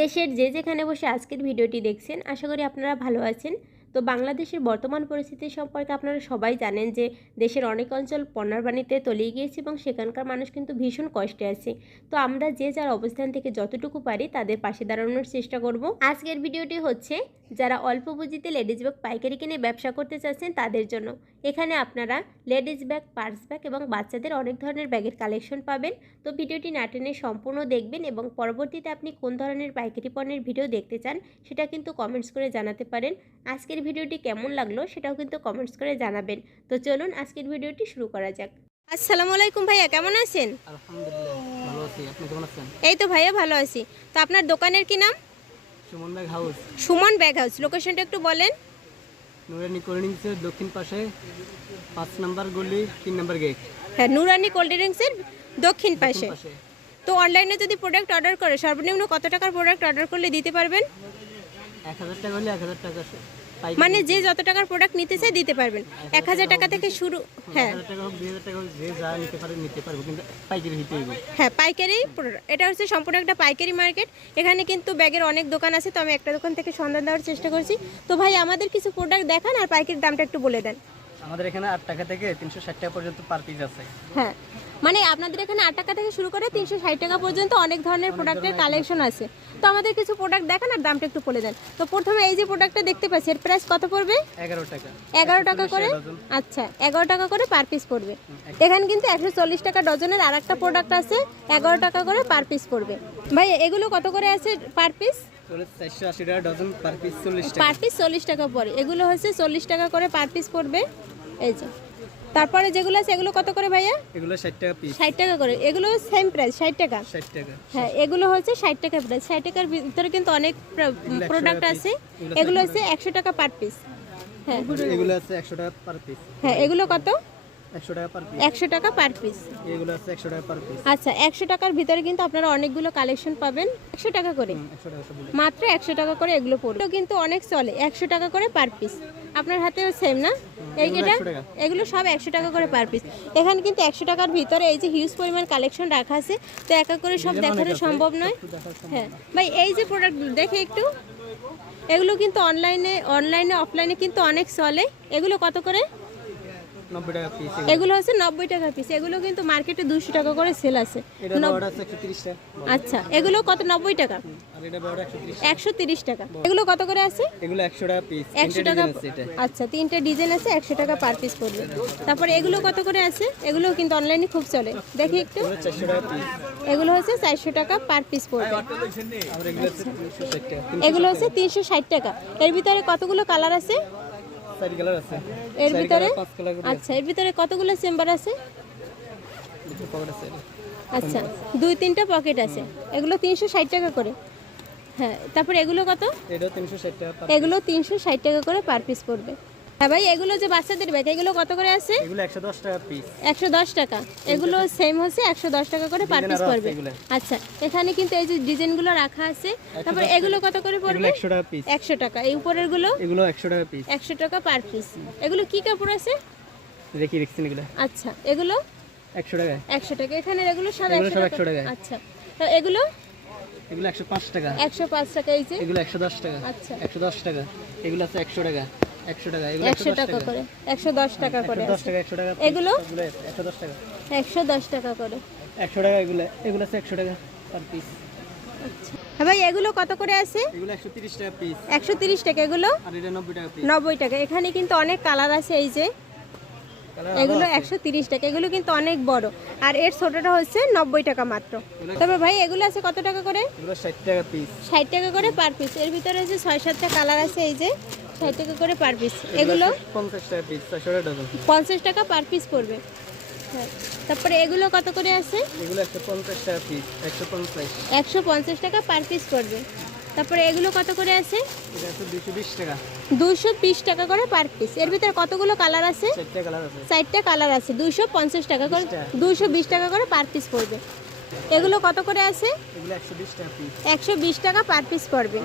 দেশের যে যেখানে বসে আজকের ভিডিওটি দেখছেন, আশা করি আপনারা ভালো আছেন। তো বাংলাদেশের বর্তমান পরিস্থিতি সম্পর্কে আপনারা সবাই জানেন যে, দেশের অনেক অঞ্চল পণ্যার বাণীতে তলিয়ে গিয়েছে এবং সেখানকার মানুষ কিন্তু ভীষণ কষ্টে আছে। তো আমরা যে যার অবস্থান থেকে যতটুকু পারি তাদের পাশে দাঁড়ানোর চেষ্টা করব। আজকের ভিডিওটি হচ্ছে, যারা অল্প পুঁজিতে লেডিস ব্যাগ পাইকারি কিনে ব্যবসা করতে চাচ্ছেন তাদের জন্য। এখানে আপনারা লেডিস ব্যাগ পার্স ব্যাগ এবং বাচ্চাদের অনেক ধরনের ব্যাগের কালেকশন পাবেন। তো ভিডিওটি না টেনে সম্পূর্ণ দেখবেন এবং পরবর্তীতে আপনি কোন ধরনের পাইকারি পণ্যের ভিডিও দেখতে চান সেটা কিন্তু কমেন্টস করে জানাতে পারেন। আজকের ভিডিওটি কেমন লাগল সেটাও কিন্তু কমেন্টস করে জানাবেন। তো চলুন আজকের ভিডিওটি শুরু করা যাক। আসসালামু আলাইকুম ভাইয়া কেমন আছেন? আলহামদুলিল্লাহ ভালো আছি। আপনি কেমন আছেন? এই তো ভাইয়া ভালো আছি। তো আপনার দোকানের কি নাম? Suman bag house. Suman bag house লোকেশনটা একটু বলেন। নুরানি ড্রিঙ্কসের দক্ষিণ পাশে পাঁচ নাম্বার গলি তিন নাম্বার গেট হ্যাঁ নুরানি কোল্ড ড্রিঙ্কসের দক্ষিণ পাশে। তো অনলাইনে যদি প্রোডাক্ট অর্ডার করে সর্বনিম্ন কত টাকার প্রোডাক্ট অর্ডার করলে দিতে পারবেন? এক হাজার টাকা হলে এক হাজার টাকা মানে যে যত টাকার প্রোডাক্ট নিতে চাই দিতে পারবেন। এক হাজার টাকা থেকে শুরু হ্যাঁ। হ্যাঁ পাইকারি এটা হচ্ছে সম্পূর্ণ একটা পাইকারি মার্কেট এখানে কিন্তু ব্যাগের অনেক দোকান আছে তো আমি একটা দোকান থেকে সন্ধান দেওয়ার চেষ্টা করছি। তো ভাই আমাদের কিছু প্রোডাক্ট দেখান আর পাইকারির দামটা একটু বলে দেন। আমাদের এখানে আট টাকা থেকে তিনশো ষাট টাকা পর্যন্ত পার পিস আছে। হ্যাঁ মানে আপনাদের এখানে আট টাকা থেকে শুরু করে তিনশো ষাট টাকা পর্যন্ত অনেক ধরনের প্রোডাক্টের কালেকশন আছে। তো আমাদের কিছু প্রোডাক্ট দেখান আর দামটা একটু বলে দেন। তো প্রথমে এই যে প্রোডাক্টটা দেখতে পাচ্ছি এর প্রাইস কত পড়বে? এগারো টাকা। এগারো টাকা করে? আচ্ছা এগারো টাকা করে পার পিস পড়বে। এখানে কিন্তু একশো চল্লিশ টাকা ডজনের আর একটা প্রোডাক্ট আছে এগারো টাকা করে পার পিস পড়বে। ভাই এগুলো কত করে আছে পার পিস পার পিস চল্লিশ টাকা। পার এগুলো হচ্ছে চল্লিশ টাকা করে পার পিস পড়বে। এই যে। তারপরে যেগুলো আছে এগুলো কত করে ভাইয়া? এগুলো ষাট টাকা পিস ষাট টাকা করে। এগুলো সেম প্রাইস ষাট টাকা। ষাট টাকা। হ্যাঁ এগুলো হচ্ছে ষাট টাকা প্রাইস ষাট টাকার ভিতরে কিন্তু অনেক প্রোডাক্ট আছে। এগুলো হচ্ছে একশো টাকা পার পিস হ্যাঁ। এগুলো আছে একশো টাকা পার পিস হ্যাঁ এগুলো কত? একশো টাকা পার পিস আচ্ছা একশো টাকার ভিতরে কিন্তু আপনারা অনেকগুলো কালেকশন পাবেন। একশো টাকা করে। মাত্র একশো টাকা করে এগুলো পড়বে। কিন্তু অনেক চলে একশো টাকা করে পার পিস আপনার হাতেও সেম না? এগুলো এটা 100 টাকা। এগুলো সব একশো টাকা করে পার পিস এখানে কিন্তু একশো টাকার ভিতরে এই যে হিউজ পরিমাণ কালেকশন রাখা আছে তো একা করে সব দেখানো সম্ভব নয়। হ্যাঁ। ভাই এই যে প্রোডাক্ট দেখে একটু। এগুলো কিন্তু অনলাইনে অনলাইনে অফলাইনে কিন্তু অনেক চলে। এগুলো কত করে? এগুলো। হচ্ছে নব্বই টাকা পিস এগুলো কিন্তু মার্কেটে দুশো টাকা করে সেল আছে। আচ্ছা এগুলো কত? নব্বই টাকা। একশো তিরিশ। টাকা। এগুলো কত করে আছে? এগুলো একশো টাকা পিস একশো টাকা আচ্ছা তিনটে ডিজাইন আছে একশো টাকা পার পিস পড়বে। তারপরে এগুলো কত করে আছে? এগুলো কিন্তু অনলাইনে খুব চলে। দেখি একটু। এগুলো হচ্ছে চারশো টাকা পার পিস পড়বে। এগুলো হচ্ছে তিনশো ষাট টাকা। এর ভিতরে কতগুলো কালার আছে? চার কালার আছে। এর ভিতরে? আচ্ছা এর ভিতরে কতগুলো চেম্বার আছে? আচ্ছা দুই তিনটা পকেট আছে। এগুলো তিনশো ষাট টাকা করে। হ্যাঁ তারপরে এগুলো কত? এগুলো তিনশো ষাট টাকা করে পার পিস পড়বে। হ্যাঁ ভাই এগুলো যে বাচ্চাদের ব্যাগ এগুলো কত করে আছে? এগুলো একশো দশ টাকা পিস একশো দশ টাকা। এগুলো সেম হচ্ছে একশো দশ টাকা করে পার পিস পড়বে। আচ্ছা এখানে কিন্তু এই যে ডিজাইনগুলো রাখা আছে তারপরে এগুলো কত করে পড়বে? একশো টাকা পিস একশো টাকা। এই উপরেরগুলো এগুলো একশো টাকা পিস একশো টাকা পার পিস এগুলো কি কাপড় আছে? দেখি দেখছেন এগুলো। আচ্ছা এগুলো? একশো টাকা একশো টাকা। এখানে এগুলো সব এগুলো একশো টাকা। 100 টাকা। আচ্ছা তো এগুলো? এগুলো একশো পাঁচ টাকা। একশো পাঁচ টাকা এই যে? এগুলো একশো দশ টাকা। আচ্ছা। একশো দশ টাকা। এগুলো আছে একশো টাকা। একশো টাকা করে একশো দশ টাকা করে। এগুলো? একশো দশ টাকা। করে। একশো টাকা এগুলো এগুলো আছে একশো টাকা পার পিস হ্যাঁ ভাই এগুলো কত করে আছে? একশো তিরিশ টাকা এগুলো? নব্বই টাকা এখানে কিন্তু অনেক কালার আছে এই যে। এগুলো একশো তিরিশ টাকা এগুলো কিন্তু অনেক বড়। আর এর ছোটটা হচ্ছে নব্বই টাকা মাত্র। তবে ভাই এগুলো আছে কত টাকা করে? ষাট টাকা করে পার পিস এর ভিতরে আছে ছয় সাতটা কালার আছে এই যে। ষাট টাকা করে পার পিস এগুলো পঞ্চাশ টাকা পিস পঞ্চাশ টাকা পার পিস পড়বে। হ্যাঁ। তারপরে এগুলো কত করে আছে? এগুলো একশো পঞ্চাশ টাকা পিস একশো পঞ্চাশ। একশো পঞ্চাশ টাকা পার পিস পড়বে। তারপরে এগুলো কত করে আছে? দুশো বিশ টাকা। দুশো করে পার পিস এর ভিতরে কতগুলো কালার আছে? চারটে কালার আছে। দুইশো পঞ্চাশ টাকা করে। দুইশো বিশ টাকা করে পার পিস পড়বে। এগুলো কত করে আছে? এগুলো একশো বিশ টাকা একশো বিশ টাকা পার পিস পড়বে।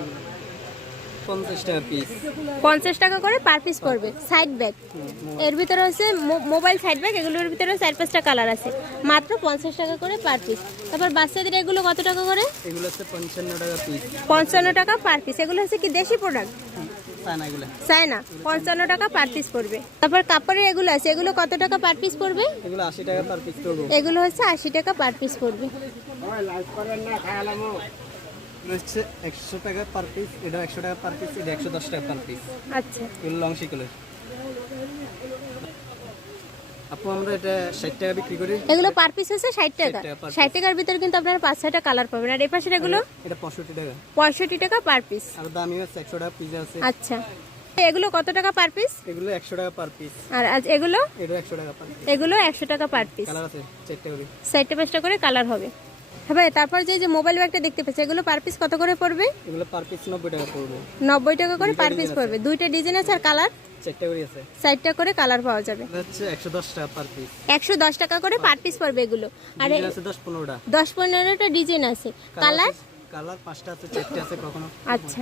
পঞ্চাশ টাকা করে পার পিস পড়বে সাইড ব্যাগ এর ভিতরে হচ্ছে মোবাইল সাইড ব্যাগ এগুলোর ভিতরে চার পাঁচটা কালার আছে। মাত্র পঞ্চাশ টাকা করে পার পিস তারপর বাচ্চাদের এগুলো কত টাকা করে? এগুলো হচ্ছে পঞ্চান্ন টাকা পিস পঞ্চান্ন টাকা পার পিস এগুলো হচ্ছে কি দেশি প্রোডাক্ট চায়না পঞ্চান্ন টাকা পার পিস পড়বে। তারপর কাপড়ের এগুলো আছে। এগুলো কত টাকা পার পিস পড়বে? এগুলো আশি টাকা পার পিস করব এগুলো হচ্ছে আশি টাকা পার পিস পড়বে। হচ্ছে একশো টাকা পার পিস এটা একশো টাকা পার পিস এটা একশো দশ টাকা পার পিস আচ্ছা। এগুলো লং শিকলের আপু আমরা এটা ষাট টাকা বিক্রি করি। এগুলো পার পিস হচ্ছে ষাট টাকা। 60 ষাট টাকার ভিতরে কিন্তু আপনারা পাঁচ ছয়টা কালার পাবেন। আর এই এগুলো? এটা পঁয়ষট্টি টাকা। পঁয়ষট্টি টাকা পার পিস আর দামি টাকা পিস আছে। আচ্ছা। এগুলো কত টাকা পার পিস এগুলো একশো টাকা পার পিস আর আজ এগুলো? এটা টাকা পার পিস এগুলো একশো টাকা পার পিস কালার আছে করে। পাঁচটা করে কালার হবে। হ্যাঁ ভাই তারপর যে যে মোবাইল ব্যাগটা দেখতে পাচ্ছি এগুলো পার পিস কত করে পড়বে? এগুলো পার পিস নব্বই টাকা পড়বে। নব্বই টাকা করে পার পিস পড়বে। দুইটা ডিজাইন আছে আর কালার চারটে করে আছে। চারটা করে কালার পাওয়া যাবে। হচ্ছে একশো দশ টাকা পার পিস একশো দশ টাকা করে পার পিস পড়বে এগুলো। আর আছে দশ পনেরোটা। দশ পনেরোটা ডিজাইন আছে। কালার কালার পাঁচটা আছে চারটে আছে কখনো? আচ্ছা।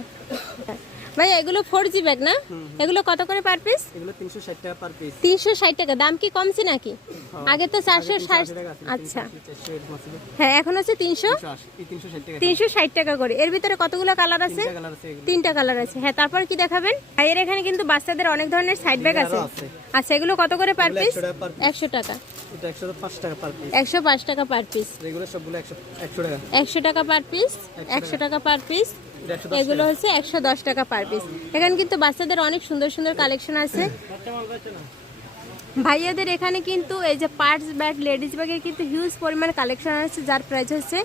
ভাই এগুলো ফোর জি ব্যাগ না? এগুলো কত করে পার পিস এগুলো তিনশো ষাট টাকা পার পিস তিনশো ষাট টাকা। দাম কি কমছে নাকি? আগে তো চারশো ষাট আচ্ছা। হ্যাঁ এখন হচ্ছে তিনশো। তিনশো ষাট টাকা। করে। এর ভিতরে কতগুলো কালার আছে? তিনটা কালার আছে হ্যাঁ তারপর কি দেখাবেন? ভাইয়ের এখানে কিন্তু বাচ্চাদের অনেক ধরনের সাইড ব্যাগ আছে। আচ্ছা এগুলো কত করে পার পিস 100 টাকা per piece। একশো টাকা। এটা টাকা পার পিস টাকা পার পিস এগুলো সবগুলো টাকা। পার পিস টাকা। পার এগুলো হচ্ছে একশো দশ টাকা পার পিস এখানে কিন্তু বাচ্চাদের অনেক সুন্দর সুন্দর কালেকশন আছে। ভাইয়াদের এখানে কিন্তু এই যে পার্টস ব্যাগ লেডিস ব্যাগের কিন্তু হিউজ পরিমাণ কালেকশন আছে যার প্রাইস হচ্ছে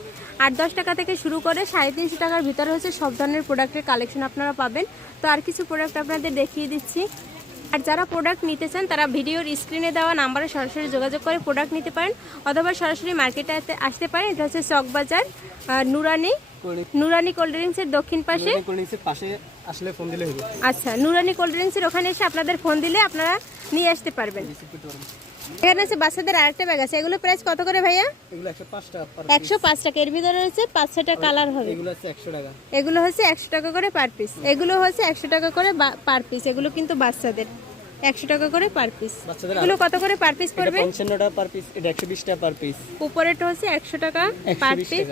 আট দশ টাকা থেকে শুরু করে সাড়ে তিনশো টাকার ভিতরে হচ্ছে সব ধরনের প্রোডাক্টের কালেকশন আপনারা পাবেন। তো আর কিছু প্রোডাক্ট আপনাদের দেখিয়ে দিচ্ছি। আর যারা প্রোডাক্ট নিতে চান, তারা ভিডিওর স্ক্রিনে দেওয়া নাম্বারে সরাসরি যোগাযোগ করে প্রোডাক্ট নিতে পারেন, অথবা সরাসরি মার্কেটে আসতে পারেন। এটা হচ্ছে চকবাজার নুরানি নুরানি কোল্ড ড্রিঙ্কসের দক্ষিণ পাশে? কোল্ড ড্রিঙ্কসের পাশে আসলে ফোন দিলে হবে আচ্ছা নুরানি কোল্ড ড্রিঙ্কসের ওখানে এসে আপনাদের ফোন দিলে আপনারা নিয়ে আসতে পারবেন। এখানে আছে বাচ্চাদের আরেকটা ব্যাগ আছে। এগুলো প্রাইস কত করে ভাইয়া? একশো পাঁচ টাকা এর ভিতরে রয়েছে পাঁচ ছটা কালার হবে। এগুলো আছে একশো টাকা। এগুলো হচ্ছে একশো টাকা করে পার পিস এগুলো হচ্ছে একশো টাকা করে পার পিস এগুলো কিন্তু বাচ্চাদের। একশো টাকা করে পার পিস এগুলো কত করে পার পিস পড়বে? পঞ্চান্ন টাকা পার পিস এটা একশো বিশ টাকা পার পিস উপরেরটা হচ্ছে একশো টাকা পার পিস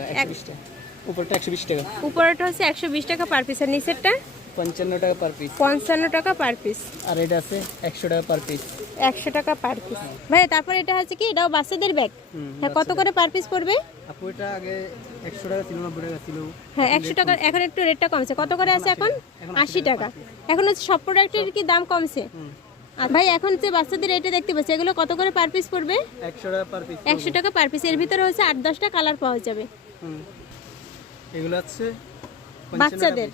টাকা উপরটা একশো বিশ টাকা। উপরেরটা হচ্ছে একশো বিশ টাকা পার পিস আর নিচেরটা? পঞ্চান্ন টাকা পার পিস পঞ্চান্ন টাকা পার পিস আর এটা আছে একশো টাকা পার পিস একশো টাকা পার পিস ভাই তারপর এটা হচ্ছে কি? এটাও বাচ্চাদের ব্যাগ হ্যাঁ কত করে পার পিস পড়বে? আপু এটা আগে একশো টাকা ছিল টাকা ছিল। হ্যাঁ একশো টাকা এখন একটু রেটটা কমছে। কত করে আছে এখন? এখন আশি টাকা এখন হচ্ছে সব প্রোডাক্টের কি দাম কমছে? ভাই এখন যে বাচ্চাদের এটা দেখতে পাচ্ছি এগুলো কত করে পার পিস পড়বে? একশো টাকা পার পিস একশো টাকা পার পিস এর ভিতরে হচ্ছে আট দশটা কালার পাওয়া যাবে। হুম। এগুলো হচ্ছে বাচ্চাদের?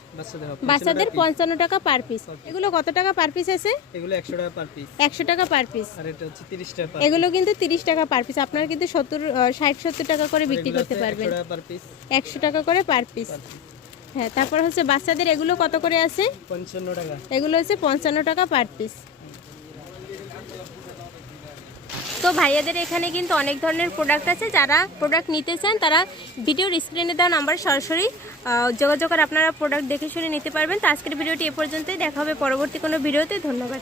বাচ্চাদের পঞ্চান্ন টাকা পার পিস এগুলো কত টাকা পার পিস আছে? এগুলো একশো টাকা পার পিস একশো টাকা পার পিস আর এটা হচ্ছে তিরিশ টাকা এগুলো কিন্তু তিরিশ টাকা পার পিস আপনারা কিন্তু সত্তর ষাট সত্তর টাকা করে বিক্রি করতে পারবেন। 100 টাকা পার পিস একশো টাকা করে পার পিস হ্যাঁ তারপর হচ্ছে বাচ্চাদের এগুলো কত করে আছে? পঞ্চান্ন টাকা। এগুলো হচ্ছে পঞ্চান্ন টাকা পার পিস তো ভাইয়াদের এখানে কিন্তু অনেক ধরনের প্রোডাক্ট আছে। যারা প্রোডাক্ট নিতে চান, তারা ভিডিওর স্ক্রিনে দেওয়া নাম্বার সরাসরি যোগাযোগ আপনারা প্রোডাক্ট দেখে শুনে নিতে পারবেন। তো আজকের ভিডিওটি এ পর্যন্তই। দেখা হবে পরবর্তী কোনো ভিডিওতে ধন্যবাদ।